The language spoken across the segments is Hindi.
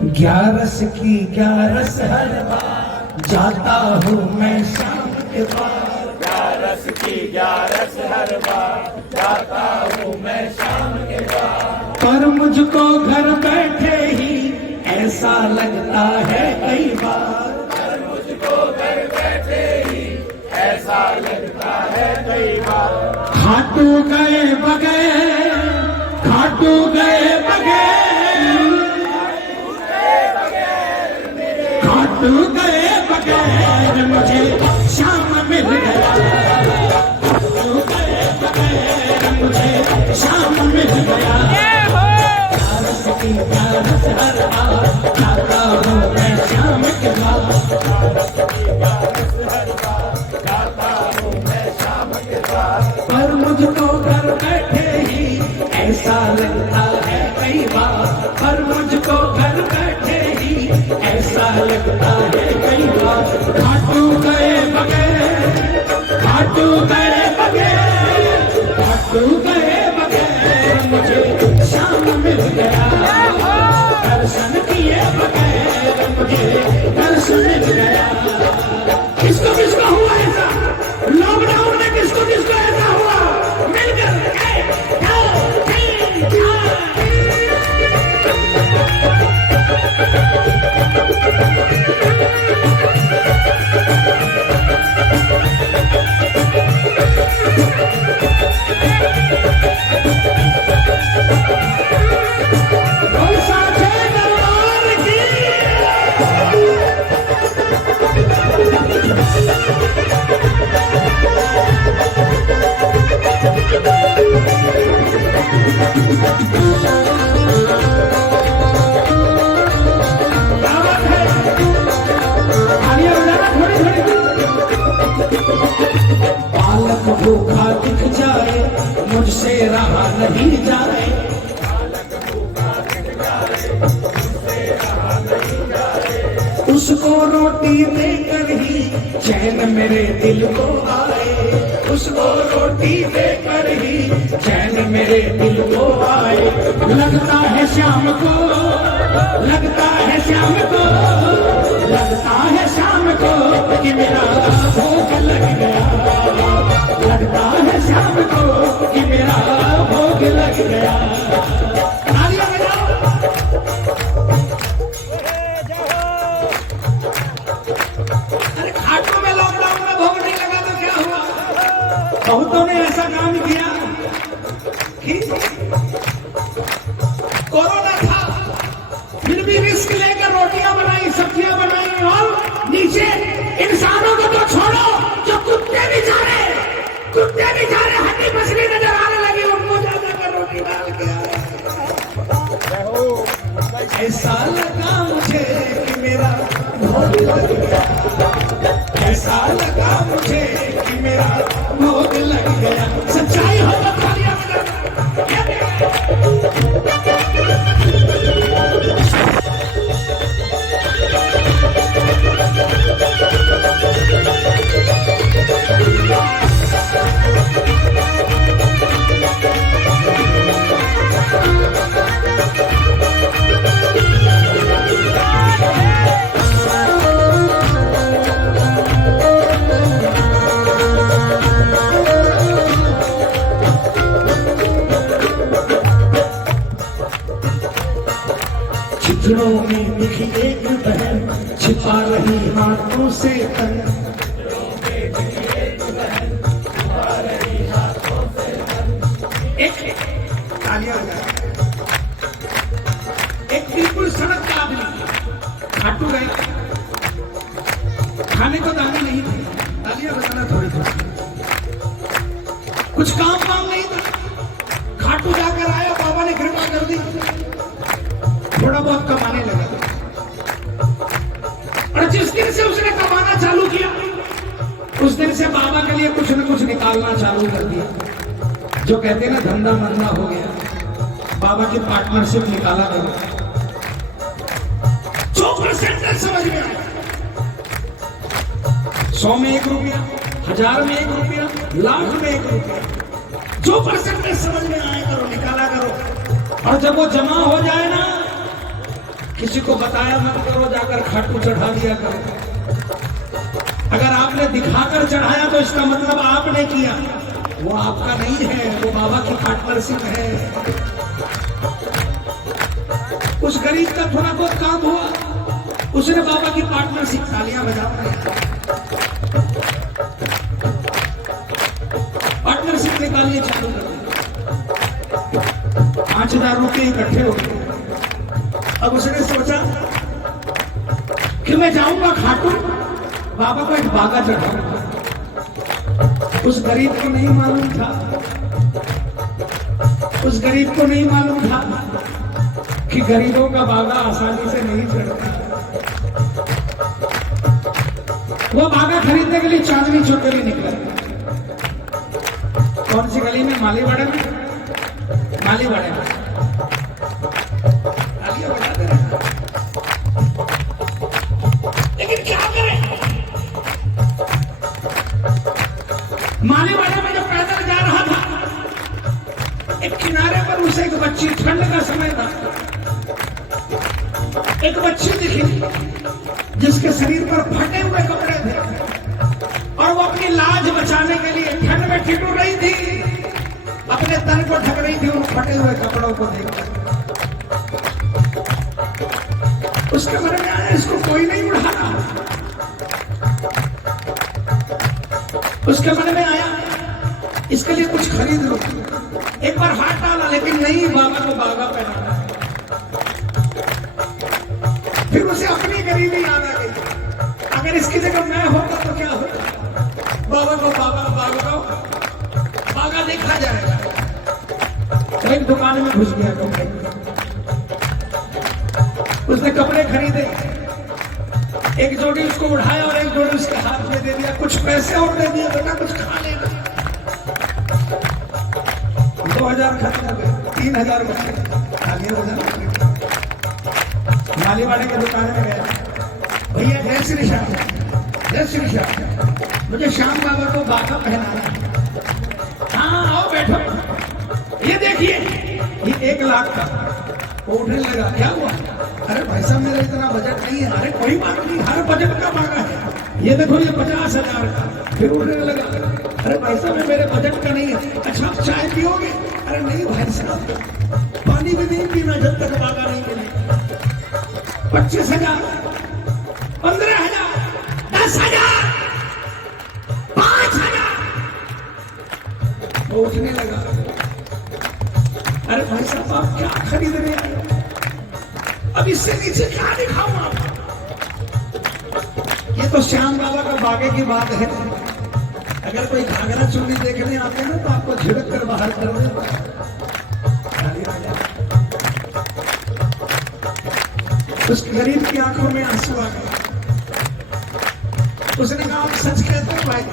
ग्यारस की ग्यारस हर बार जाता हूँ मैं शाम के पार। ग्यारस की ग्यारस हर बार जाता हूँ मैं शाम के पार। पर मुझको घर बैठे ही ऐसा लगता है कई बार। पर मुझको घर बैठे ही ऐसा लगता है कई बार। खाटू गए बगैर, खाटू गए बगैर, खाटू गए बगैर मुझे शाम मिल गया। खाटू गए बगैर मुझे शाम मिल गया। ग्यारस की ग्यारस हर बार जाता हूँ मैं शाम के बाद। पर मुझको घर बैठे ही ऐसा लगता है कई बार। पर मुझको घर बैठे ही ऐसा लगता है कई बार। खाटू गए बगैर, खाटू गए बगैर, खाटू गए बगैर मुझे शाम मिल गया। दर्शन किए बगैर मुझे दर्शन मिल गया। किसको किसको हुआ ऐसा लॉकडाउन में? किसको किसको ऐसा हुआ? मिलकर 1 2 3 4। बालक भूखा दिख जाए मुझसे रहा नहीं जाए। उसको रोटी देकर ही चैन मेरे दिल को आए। उसको रोटी देकर ही चैन मेरे दिल को आए। लगता है शाम को, लगता है शाम को, लगता है शाम को कि मेरा भोग लग गया। लगता है शाम को कि मेरा भोग लग गया। तालियां बजाओ। अरे खाटू में लॉकडाउन में भोग नहीं लगा तो क्या हुआ? बहुतों ने ऐसा काम किया कि कोरोना था फिर भी रिस्क लेकर रोटियां बनाई, सब्जियां बनाई। और नीचे इंसानों को तो छोड़ो, जो कुत्ते भी जा रहे, कुत्ते भी जा रहे, हड्डी मछली नजर आने लगी, उनको जाकर रोटी डाल के आ रहे। ऐसा लगा मुझे कि मेरा भोग लग गया। ऐसा लगा मुझे कि मेरा भोग लग गया। सच्चाई हो तो तालियां बजाओ। चित्रों में दिखी एक बहन छिपा रही हाथों से तन। एक बिल्कुल सड़क का आदमी खाटू गए, खाने को दाने नहीं थे। तालियां बजाना थोड़ी थोड़ी। कुछ काम वाम नहीं था। खाटू जाकर आया, बाबा ने कृपा कर दी, थोड़ा बहुत कमाने लगा। और जिस दिन से उसने कमाना चालू किया उस दिन से बाबा के लिए कुछ न कुछ निकालना चालू कर दिया। जो कहते हैं ना धंधा मंदा हो गया, बाबा की पार्टनरशिप निकाला करो। जो परसेंटेज समझ में आया, 100 में 1 रुपया, 1000 में 1 रुपया, लाख में 1 रुपया, जो परसेंटेज समझ में आए करो, निकाला करो। और जब वो जमा हो जाए ना, किसी किसी को बताया मत करो, जाकर खाटू चढ़ा दिया करो। अगर आपने दिखाकर चढ़ाया तो इसका मतलब आपने किया, वो आपका नहीं है, वो बाबा की पार्टनरशिप है। उस गरीब का थोड़ा बहुत काम हुआ, उसने बाबा की पार्टनरशिप, तालियां बजाओ, पार्टनरशिप निकालिए, चालू कर 5,000 रुपये इकट्ठे हो गए। अब उसने सोचा कि मैं जाऊंगा खाटू, बाबा को एक बागा चढ़ाऊंगा। उस गरीब को नहीं मालूम था, उस गरीब को नहीं मालूम था कि गरीबों का बागा आसानी से नहीं चढ़ता। वो बागा खरीदने के लिए चांदनी चौक के लिए निकला। कौन सी गली में? मालीवाड़े में, मालीवाड़े में। लेकिन क्या करें, मालीवाड़े में जब पैदल जा रहा था, एक किनारे पर उसे एक बच्ची, ठंड का समय था, एक बच्ची दिखी जिसके शरीर पर फटे हुए कपड़े थे और वो अपनी लाज बचाने के लिए ठंड में ठिठुर रही थी, अपने तन को ढक रही थी उन फटे हुए कपड़ों को देखकर। उसके मन में आया इसको कोई नहीं उठाना। उसके मन में आया इसके लिए कुछ खरीद लो। एक बार हाथ डाला लेकिन नहीं, बाबा को बागा पहनाना। फिर उसे अपनी गरीबी याद आ गई, अगर इसकी जगह मैं होता तो क्या होता। बाबा को बागा देखा जाएगा। तो एक दुकान में घुस गया कपड़े, उसने कपड़े खरीदे, एक जोड़ी उसको उठाया और एक जोड़ी उसके हाथ में दे दिया, कुछ पैसे और दे दिया, बेटा कुछ खा लेना। 2,000 खत्म हो गए, 3,000 बचे। मालीवाड़े के दुकान में गया, भैया जय श्री श्याम, जय श्री श्याम, मुझे श्याम बाबा को बागा पहनाना। हाँ आओ बैठो, ये देखिए, ये 1 लाख का। वो उठने लगा, क्या हुआ? अरे भाई साहब मेरा इतना बजट नहीं है। अरे कोई बात नहीं, हर बजट का बागा है। ये देखो ये 50,000 का। फिर उठने लगा, अरे भाई साहब मेरे बजट का नहीं है। अच्छा आप चाय पियोगे? अरे नहीं भाई साहब, पानी भी नहीं पीना जब तक बागा नहीं मिले। 25,000, 15,000, 10,000, 5,000। वो उठने लगा, अरे भाई साहब आप क्या खरीद रहे हैं? अब इससे नीचे क्या दिखाऊं आपको? ये तो श्याम बाबा का बागे की बात है। अगर कोई घाघरा चोली देखने आते हैं ना तो आपको झिड़क कर बाहर कर देगा। उस गरीब की आंखों में आंसू आ गए। उसने कहा आप सच कहते हो भाई,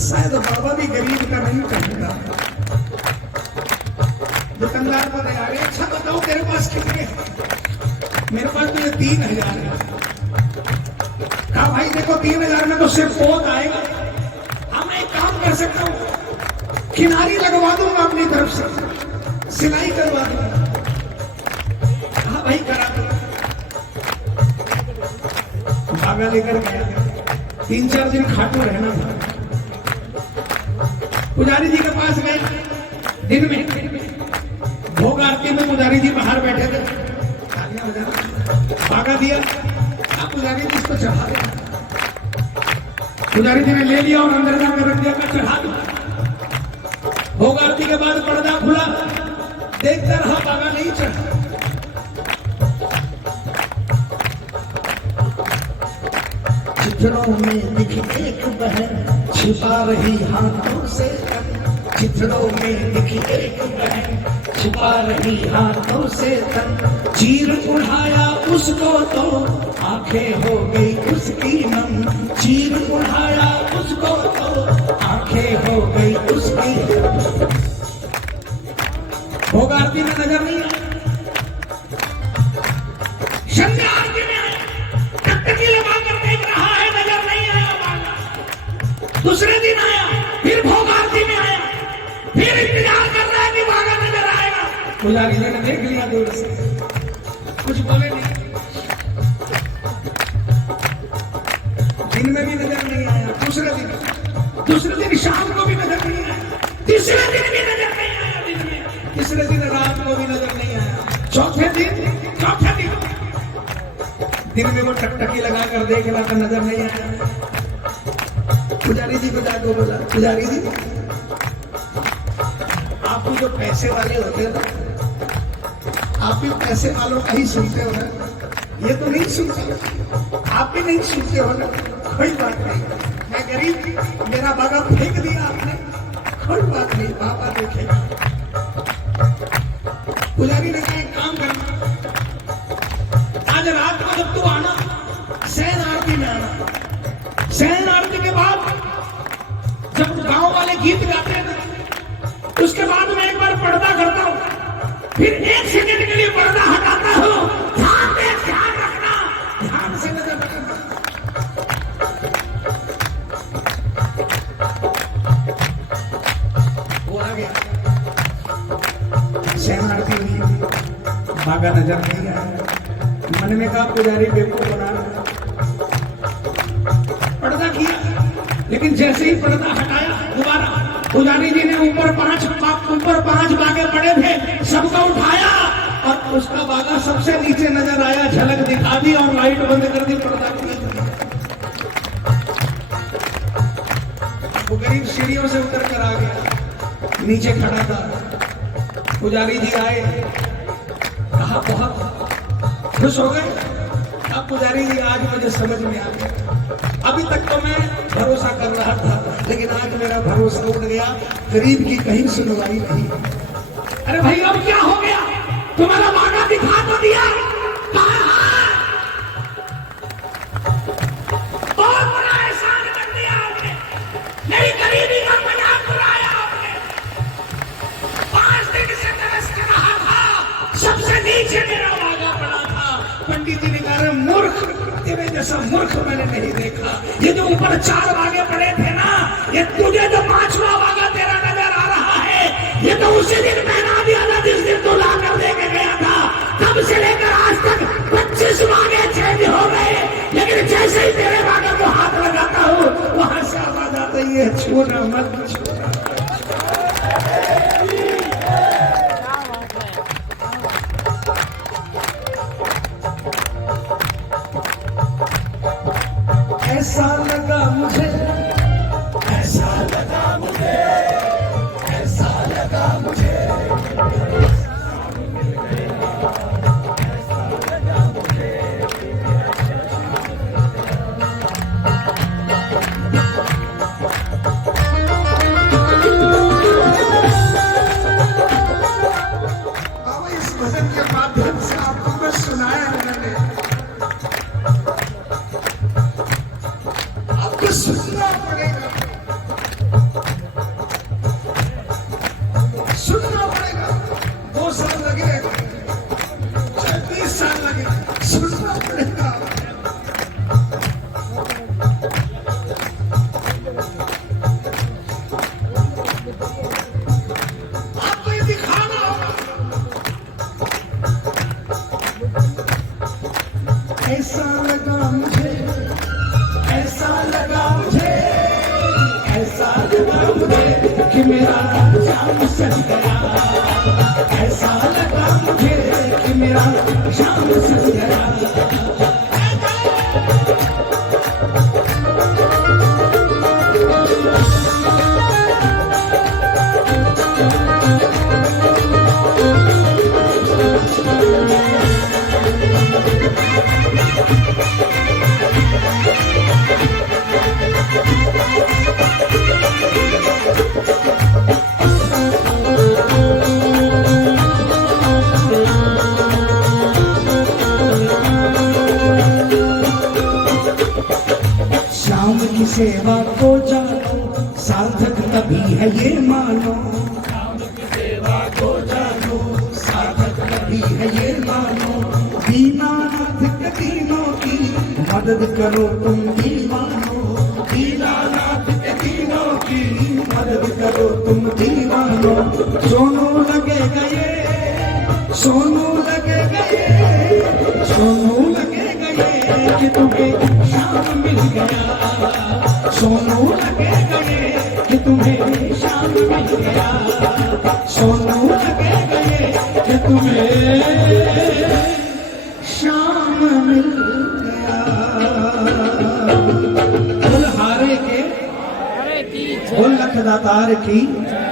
शायद बाबा भी गरीब का नहीं कहता। दुकानदार को दे, अरे अच्छा बताओ तेरे पास कितने हैं? मेरे पास तो ये 3,000 है। कहा भाई देखो 3,000 में तो सिर्फ पोत आएगा। हाँ मैं एक काम कर सकता हूँ, किनारी लगवा दूंगा अपनी तरफ से, सिलाई करवा दूंगा। हाँ भाई करा दो। बागा लेकर गया, 3-4 दिन खाटू रहना था। पुजारी जी के पास गए, दिन में भोग आरती में पुजारी जी बाहर बैठे थे, बागा दिया, आप पुजारी जी इसको चढ़ा दिया। पुजारी जी ने ले लिया और अंदर जाकर रख दिया, मैं चढ़ा दूं। भोग आरती के बाद पर्दा खुला, देखता रहा बागा नहीं चढ़ा। चित्रों में दिखी एक बहन छिपा रही हाथों से, चित्रों में दिखी एक बहन छिपा रही हाथों से तन, चीर उठाया उसको तो आंखें हो गई उसकी नम, चीर उठाया उसको तो आंखें हो गई उसकी। भोग आरती में नजर नहीं आया, संध्या आरती में आया, टकटकी लगा कर देख रहा है, नजर नहीं आया बागा। दूसरे दिन आया, फिर भोग आरती में आया, फिर इंतजार कर रहा है कि बागा नजर आएगा। पुजारी जी ने देख लिया दूर से, कुछ बोले नहीं। दिन में भी नजर नहीं आया, दूसरे दिन शाम को भी नजर नहीं आया, तीसरे दिन भी नजर नहीं आया, दिन में तीसरे दिन रात को भी नजर नहीं आया, चौथे दिन दिन में वो टकटकी लगा कर देखना तो नजर नहीं आया। पुजारी जी को जाकर बोला, पुजारी जी आप भी जो पैसे वाले होते हैं ना, आप भी पैसे वालों का ही सुनते हो ना, ये तो नहीं सुनते, आप भी नहीं सुनते हो ना, कोई बात नहीं, मैं गरीब, मेरा बागा फेंक दिया आपने, कोई बात नहीं, पापा देखेगा। पुजारी ने कहा एक काम करना, आज रात को जब तू आना, शयन आरती में आना, शयन आरती के बाद जब गांव वाले गीत गाते हैं उसके बाद मैं एक बार पर्दा करता हूं, फिर 1 सेकंड के लिए पर्दा हटाता हूं, ध्यान रखना, ध्यान से नजर रखना। वो आ गया, शयन आरती हुई, बागा नजर नहीं आया, मन में कहा पुजारी बेवकूफ बना रहा, पर्दा किया, लेकिन जैसे ही पर्दा हटाया दोबारा पुजारी जी ने ऊपर पांच बागे पड़े थे, सबको उठाया और उसका बागा सबसे नीचे नजर आया, झलक दिखा दी और लाइट बंद कर दी, पर्दा किया। वो गरीब सीढ़ियों से उतर कर आ गया, नीचे खड़ा था, पुजारी जी आए, कहा बहुत खुश हो गए। अब पुजारी जी आज मुझे समझ में आ गया, अभी तक तो मैं भरोसा कर रहा था, लेकिन आज मेरा भरोसा उठ गया, गरीब की कहीं सुनवाई नहीं। अरे भाई अब क्या हो गया, तुम्हारा बागा दिखा तो दिया, बहुत बड़ा एहसान कर दिया आपने, मेरी गरीबी का मजाक उड़ाया आपने, 5 दिन से तरस कर रहा था, सबसे नीचे मेरा बागा पड़ा था। पंडित जी ने कहा मूर्ख, तेरे जैसा मूर्ख मैंने नहीं देखा, ये जो ऊपर 4 बागे पड़े थे ना, ये तुझे जो 5वां बागा तेरा नजर आ रहा है, ये तो उसी दिन पहना दिया था जिस दिन तू ला कर देके गया था, तब से लेकर आज तक 25 बागे चेंज हो गए, लेकिन जैसे ही तेरे बागे को हाथ लगाता हूँ वहां से आवाज आता ही है, छूना मत छूना। ऐसा लगा मुझे, ऐसा लगा मुझे, ऐसा लगा मुझे, बाबा इस भजन के माध्यम से आपको मैं सुनाया मैंने, सुनना पड़ेगा, सुनना पड़ेगा, 2 साल लगे, 30 साल लगे, सुनना पड़ेगा। आपको ये दिखाना होगा, ऐसा लगा मुझे, ऐसा लगा मुझे, ऐसा लगा मुझे कि मेरा शाम सज गया, ऐसा लगा मुझे कि मेरा शाम सज गया। सेवा को जानो, सार्थक तभी है ये मानो, राम की सेवा को जानो, सार्थक तभी है ये मानो, दीनानाथ के दीनों की मदद करो तुम दीवानो, दीनानाथ के दीनों की मदद करो तुम दीवानो। सोनू लगे गए, सोनू लगे गए, सोनू लगेगा ये कि तुम्हें शाम मिल गया, सोनू लगेगा ये कि तुम्हें शाम मिल गया, सोनू लगेगा ये कि तुम्हें शाम मिल गया। बोल हारे के बोल लख दातार की